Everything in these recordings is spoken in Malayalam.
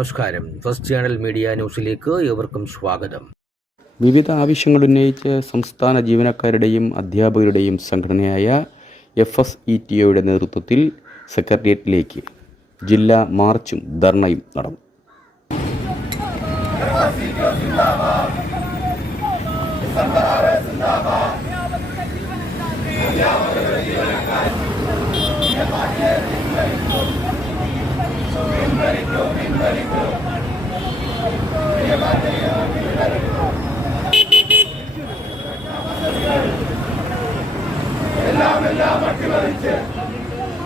നമസ്കാരം. ഫസ്റ്റ് ചാനൽ മീഡിയ ന്യൂസിലേക്ക് ഏവർക്കും സ്വാഗതം. വിവിധ ആവശ്യങ്ങൾ ഉന്നയിച്ച് സംസ്ഥാന ജീവനക്കാരുടെയും അധ്യാപകരുടെയും സംഘടനയായ എഫ് എസ് ഇ ടി ഒയുടെ നേതൃത്വത്തിൽ സെക്രട്ടേറിയറ്റിലേക്ക് ജില്ലാ മാർച്ചും ധർണയും നടന്നു.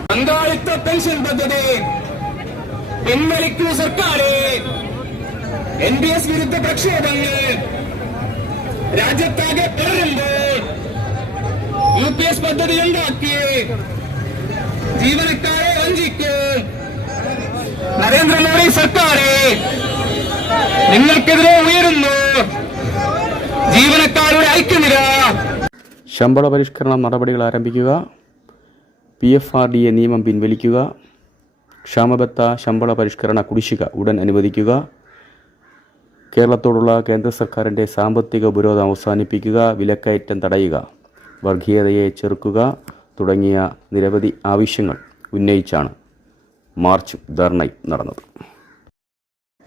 പങ്കാളിത്ത പെൻഷൻ പദ്ധതി പിൻവലിക്കൂ സർക്കാരെ. എൻ ഡി എസ് വിരുദ്ധ പ്രക്ഷോഭങ്ങൾ രാജ്യത്താകെ പടരുമ്പോൾ യു പി എസ് പദ്ധതി ഉണ്ടാക്കി ജീവനക്കാരെ വഞ്ചിക്കൂ. നരേന്ദ്രമോദി സർക്കാരെ നിങ്ങൾക്കെതിരെ ഉയരുന്നു. ജീവനക്കാരുടെ ഐക്യനിര. ശമ്പള പരിഷ്കരണ നടപടികൾ ആരംഭിക്കുക. P F R D A നിയമം പിൻവലിക്കുക. ക്ഷാമബത്ത ശമ്പള പരിഷ്കരണ കുടിശ്ശിക ഉടൻ അനുവദിക്കുക. കേരളത്തോടുള്ള കേന്ദ്ര സർക്കാരിന്റെ സാമ്പത്തിക ഉപരോധം അവസാനിപ്പിക്കുക. വിലക്കയറ്റം തടയുക. വർഗീയതയെ ചെറുക്കുക തുടങ്ങിയ നിരവധി ആവശ്യങ്ങൾ ഉന്നയിച്ചാണ് മാർച്ച് ധർണയും നടന്നത്.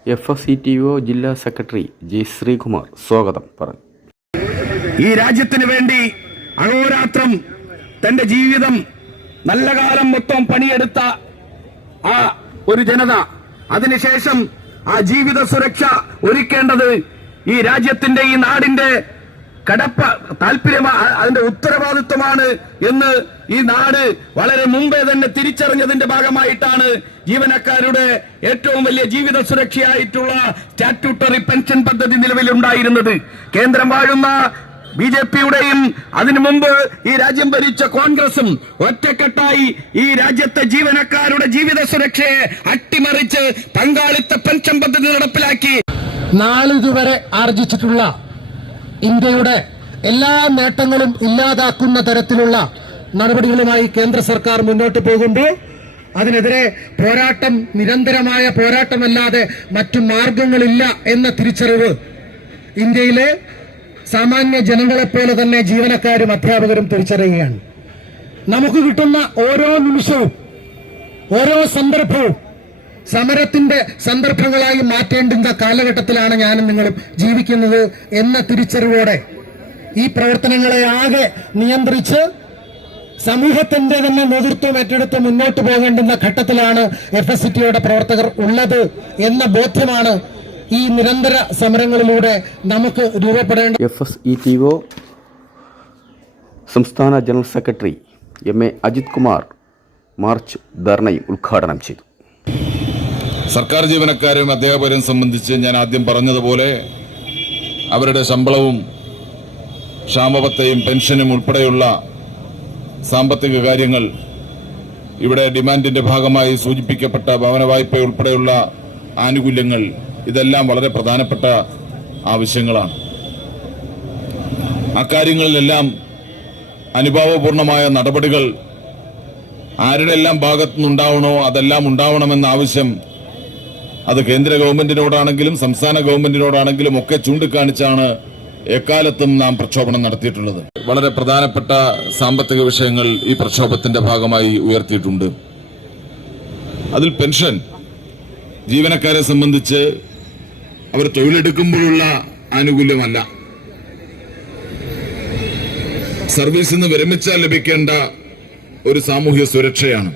F S C T O ജില്ലാ സെക്രട്ടറി ജി ശ്രീകുമാർ സ്വാഗതം പറഞ്ഞു. ഈ രാജ്യത്തിന് വേണ്ടി അഹോരാത്രം തന്റെ ജീവിതം നല്ല കാലം മൊത്തം പണിയെടുത്ത ആ ഒരു ജനത അതിനുശേഷം ആ ജീവിത സുരക്ഷ ഒരുക്കേണ്ടത് ഈ രാജ്യത്തിന്റെ ഈ നാടിന്റെ കടപ്പ താല്പര്യ അതിന്റെ ഉത്തരവാദിത്വമാണ് എന്ന് ഈ നാട് വളരെ മുമ്പേ തന്നെ തിരിച്ചറിഞ്ഞതിന്റെ ഭാഗമായിട്ടാണ് ജീവനക്കാരുടെ ഏറ്റവും വലിയ ജീവിത സുരക്ഷയായിട്ടുള്ള സ്റ്റാറ്റ്യൂട്ടറി പെൻഷൻ പദ്ധതി നിലവിലുണ്ടായിരുന്നത്. കേന്ദ്രം വാഴുന്ന ബി ജെ പിയുടെയും അതിനു മുമ്പ് ഈ രാജ്യം ഭരിച്ച കോൺഗ്രസും ഒറ്റക്കെട്ടായി ഈ രാജ്യത്തെ ജീവനക്കാരുടെ ജീവിത സുരക്ഷയെ അട്ടിമറിച്ച് പങ്കാളിത്ത പെൻഷൻ പദ്ധതി നടപ്പിലാക്കി. നാളിതുവരെ ആർജിച്ചിട്ടുള്ള ഇന്ത്യയുടെ എല്ലാ നേട്ടങ്ങളും ഇല്ലാതാക്കുന്ന തരത്തിലുള്ള നടപടികളുമായി കേന്ദ്ര സർക്കാർ മുന്നോട്ട് പോകുമ്പോൾ അതിനെതിരെ പോരാട്ടം നിരന്തരമായ പോരാട്ടമല്ലാതെ മറ്റു മാർഗങ്ങളില്ല എന്ന തിരിച്ചറിവ് ഇന്ത്യയിലെ സാമാന്യ ജനങ്ങളെപ്പോലെ തന്നെ ജീവനക്കാരും അധ്യാപകരും തിരിച്ചറിയുകയാണ്. നമുക്ക് കിട്ടുന്ന ഓരോ നിമിഷവും ഓരോ സന്ദർഭവും സമരത്തിന്റെ സന്ദർഭങ്ങളായി മാറ്റേണ്ടുന്ന കാലഘട്ടത്തിലാണ് ഞാനും നിങ്ങളും ജീവിക്കുന്നത് എന്ന തിരിച്ചറിവോടെ ഈ പ്രവർത്തനങ്ങളെ ആകെ നിയന്ത്രിച്ച് സമൂഹത്തിന്റെ തന്നെ നേതൃത്വം ഏറ്റെടുത്ത് മുന്നോട്ട് പോകേണ്ടുന്ന ഘട്ടത്തിലാണ് എഫ് എസ് പ്രവർത്തകർ ഉള്ളത് എന്ന ബോധ്യമാണ് ഈ നിരന്തര സമരങ്ങളിലൂടെ നമുക്ക് രൂപപ്പെടേണ്ട F S E T O സംസ്ഥാന general secretary M A Ajith Kumar march ധർണയും ഉദ്ഘാടനം ചെയ്തു. സർക്കാർ ജീവനക്കാരും അധ്യാപകരും സംബന്ധിച്ച് ഞാൻ ആദ്യം പറഞ്ഞതുപോലെ അവരുടെ ശമ്പളവും ക്ഷാമബത്തയും പെൻഷനും ഉൾപ്പെടെയുള്ള സാമ്പത്തിക കാര്യങ്ങൾ ഇവിടെ ഡിമാൻഡിന്റെ ഭാഗമായി സൂചിപ്പിക്കപ്പെട്ട ഭവന വായ്പ ഉൾപ്പെടെയുള്ള ആനുകൂല്യങ്ങൾ ഇതെല്ലാം വളരെ പ്രധാനപ്പെട്ട ആവശ്യങ്ങളാണ്. അക്കാര്യങ്ങളിലെല്ലാം അനുഭാവപൂർണമായ നടപടികൾ ആരുടെ എല്ലാം ഭാഗത്തുനിന്നുണ്ടാവണോ അതെല്ലാം ഉണ്ടാവണമെന്ന ആവശ്യം അത് കേന്ദ്ര ഗവൺമെന്റിനോടാണെങ്കിലും സംസ്ഥാന ഗവൺമെന്റിനോടാണെങ്കിലും ഒക്കെ ചൂണ്ടിക്കാണിച്ചാണ് എക്കാലത്തും നാം പ്രക്ഷോഭണം നടത്തിയിട്ടുള്ളത്. വളരെ പ്രധാനപ്പെട്ട സാമ്പത്തിക വിഷയങ്ങൾ ഈ പ്രക്ഷോഭത്തിന്റെ ഭാഗമായി ഉയർത്തിയിട്ടുണ്ട്. അതിൽ പെൻഷൻ ജീവനക്കാരെ സംബന്ധിച്ച് അവർ തൊഴിലെടുക്കുമ്പോഴുള്ള ആനുകൂല്യമല്ല. സർവീസിൽ നിന്ന് വിരമിച്ചാൽ ലഭിക്കേണ്ട ഒരു സാമൂഹ്യ സുരക്ഷയാണ്.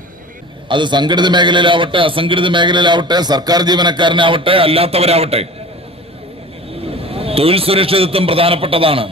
അത് സംഘടിത മേഖലയിലാവട്ടെ അസംഘടിത മേഖലയിലാവട്ടെ സർക്കാർ ജീവനക്കാരനാവട്ടെ അല്ലാത്തവരാവട്ടെ. തൊഴിൽ സുരക്ഷിതത്വം പ്രധാനപ്പെട്ടതാണ്.